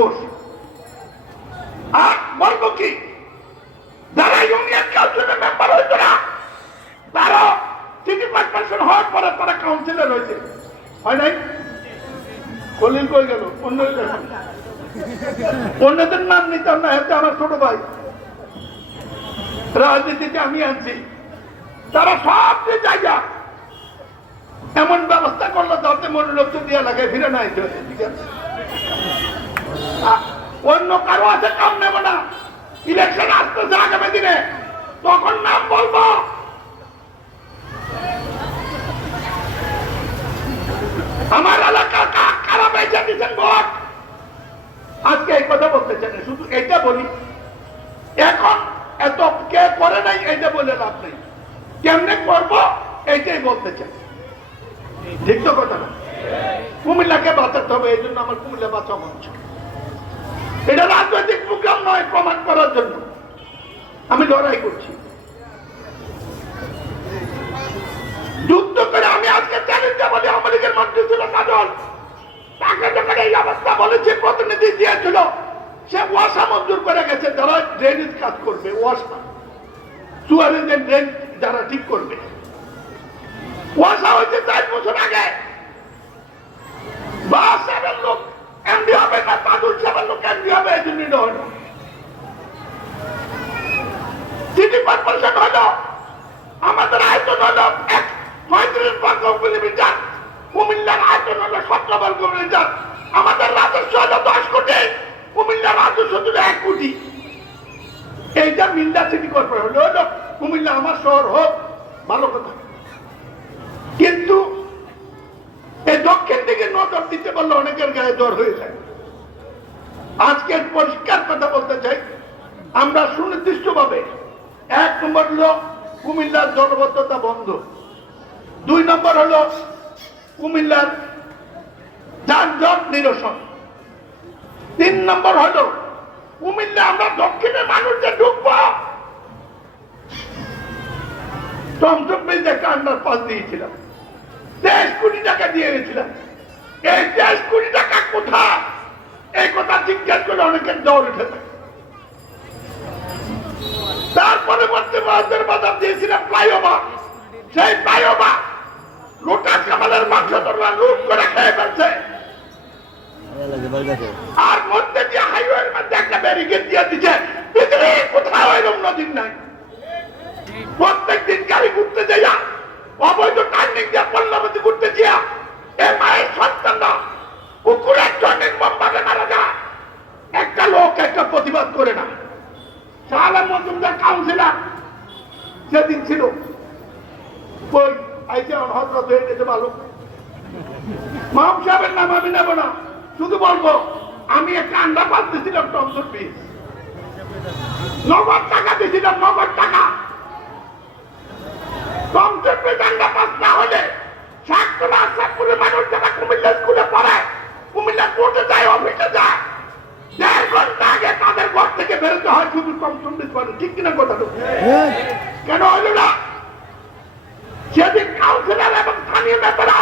দোষ আর বলব কি? যারা ইউনিয়ন কাউন্সিলের মেম্বার হয়েছে না, তারা সিটি কর্পোরেশন হওয়ার পরে তারা কাউন্সিলর হয়েছে। হয় নাই? কলিল কই গেল? অন্য অন্যদের নাম নিতাম না হচ্ছে আমার ছোট ভাই। রাজনীতিতে আমি আনছি তারা সব যে জায়গা, এমন ব্যবস্থা করল যাতে মনোলক্ষ দিয়ে লাগে, ফিরে নাই অন্য কারও আছে নেব না। ইলেকশন আসতেছে আগামী দিনে, তখন নাম বলব। আমার এলাকা দিচ্ছেন ভোট? আজকে এই কথা বলতে চাই শুধু এটা বলি। এখন এত কে করে নাই এটা বলে লাভ নেই। কেমনে করব, এইটাই বলতে চাই। ঠিক তো কথা না? কুমিল্লাকে বাঁচাতে হবে, এই জন্য আমার কুমিল্লা বাঁচা মঞ্চ। এটা রাজনৈতিক প্রোগ্রাম নয়, প্রমাণ করার জন্য। আমি লড়াই করছি। যুদ্ধ করে আমি আজকে চ্যালেঞ্জে বলি লীগের মন্ত্রী ছিল কাজল। তাকে যখন এই অবস্থা বলেছে, প্রতিনিধি দিয়েছিল, সে ওয়াসা মঞ্জুর করে গেছে, যারা ড্রেনেজ কাজ করবে ওয়াসা সুয়ারেজের ড্রেন যারা ঠিক করবে। ওয়াসা হয়েছে চার বছর আগে বা সাহেবের লোক এমডি হবে না তাদুল সাহেবের লোক হবে, এই জন্য হলো সিটি কুমিল্লার আয়তন হলো সতেরো বর্গ কিলোমিটার। আমাদের রাজস্ব হলো কুমিল্লার রাজস্ব ছিল এক কোটি। এইটা মিল্লা সিটি কর্পোরেশন হলো, কুমিল্লা আমার শহর হোক, ভালো কথা। দক্ষিণ দিকে নজর দিতে পারলে অনেকের গায়ে জ্বর হয়ে যায়। আজকে পরিষ্কার কথা বলতে চাই। আমরা সুনির্দিষ্ট ভাবে এক নম্বর হলো কুমিল্লার জলবদ্ধতা বন্ধ। দুই নম্বর হলো কুমিল্লার যানজট নিরসন। তিন নম্বর হলো কুমিল্লা আমরা দক্ষিণে মানুষ যে ঢুকবো। টমটম ব্রিজ একটা আন্ডার পাস দিয়েছিলাম। দেড় কোটি টাকা দিয়ে গেছিলাম এই দেড় কোটি টাকা কোথায় এই কথা জিজ্ঞাসা করে অনেকের জ্বর উঠে থাকে তারপরে বলতে বাজার বাজার দিয়েছিলাম ফ্লাইওভার। সেই ফ্লাইওভার লোটাস কামালের মাংস তোরা লুট করে খেয়ে ফেলছে। আর মধ্যে দিয়ে হাইওয়ের একটা ব্যারিকেড দিয়ে দিচ্ছে কোথাও এরকম নদীর নাই। নাম আমি নেব না, শুধু বলব, আমি একটা আন্ডা টমসন পিস। নগদ টাকা দিয়েছিলাম, নগদ টাকা। টমসন পিস আন্ডা পাস না হলে শাকতলা আশাপুরের মানুষ যারা কুমিল্লা স্কুলে পড়ায়, কুমিল্লা কোর্টে যায়, অফিসে যায় দেড় ঘণ্টা আগে তাদের ঘর থেকে বেরোতে হয় শুধু পারে ঠিক কিনা কথা তো? কেন না? সেদিন কাউন্সিলর এবং স্থানীয় নেতারা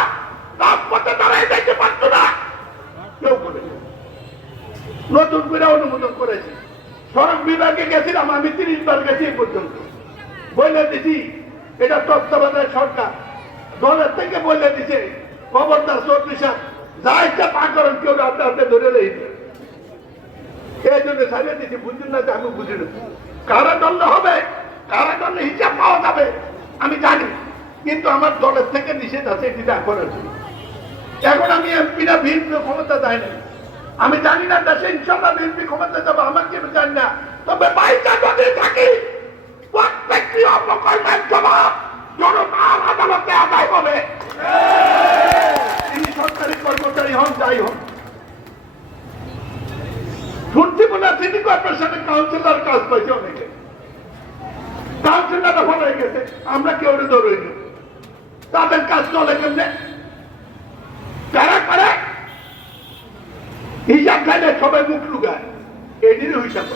রাজপথে যাইতে পারতো না। কেউ করে নতুন করে অনুমোদন করেছে। সড়ক বিভাগে গেছিলাম আমি তিরিশ বার গেছি এ পর্যন্ত। বলে দিছি এটা তত্ত্বাবধায়ক সরকার। দলের থেকে বলে দিছে খবরদার সাহেব যা ইচ্ছা তা করেন কেউ রাতে হাতে ধরে রয়েছে এই জন্য সারিয়ে দিচ্ছি বুঝুন না আমি বুঝি না কারাদণ্ড হবে? কারাদণ্ড হিসাব পাওয়া যাবে? আমি জানি, কিন্তু আমার দলের থেকে নিষেধ আছে, এটি না এখন আমি এমপিরা বিএনপি ক্ষমতা দেয় না। আমি জানি না দেশে ইনশাল্লাহ বিএনপি ক্ষমতা যাব, আমাকে আমি জানি না। তবে বাইটা যদি থাকি। প্রত্যেকটি অপকর্মের জবাব জনতার আদালতে আদায় হবে তিনি সরকারি কর্মচারী হন যাই হন সিটি কর্পোরেশনের কাউন্সিলর কাজ পাইছে অনেকে। হয়ে গেছে, আমরা কেউ তাদের কাজ চলে কেমনে? কারা করে, হিসাব খাইলে সবাই মুখ এটির হিসাব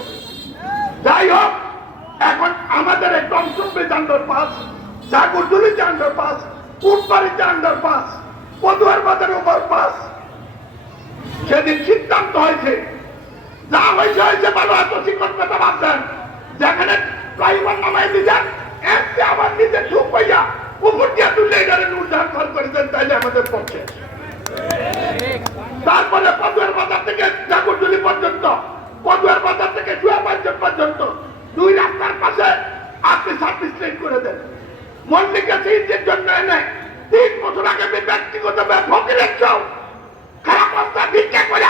যাই হোক, এখন আমাদের অংশবে আন্ডার পাস আন্ডার পাস কুটবাড়িতে আন্ডার পাস পদুয়ার বাজার ওভার পাস সেদিন সিদ্ধান্ত হয়েছে পয়সা হয়েছে ভালো এত শিকল কথা ভাবছেন। যেখানে ড্রাইভার নামাই দিয়েছেন এতে আবার নিজে ঢুক পাইয়া উপর দিয়ে তুলে এখানে উদ্ধার কর করেছেন তাইলে আমাদের পক্ষে। তারপরে পদুয়ার বাজার থেকে ঠাকুরজুলি পর্যন্ত, পদুয়ার বাজার থেকে সুয়াপাঞ্চন পর্যন্ত, দুই রাস্তার পাশে আপনি সার্ভিস লেন করে দেন। মল্লিকা সিংহের জন্য এনে তিন বছর আগে ব্যক্তিগত ফকিরের চাও খারাপ রাস্তা ভিক্ষা করে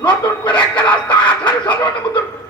নতুন করে একটা রাস্তা আঠারো সালের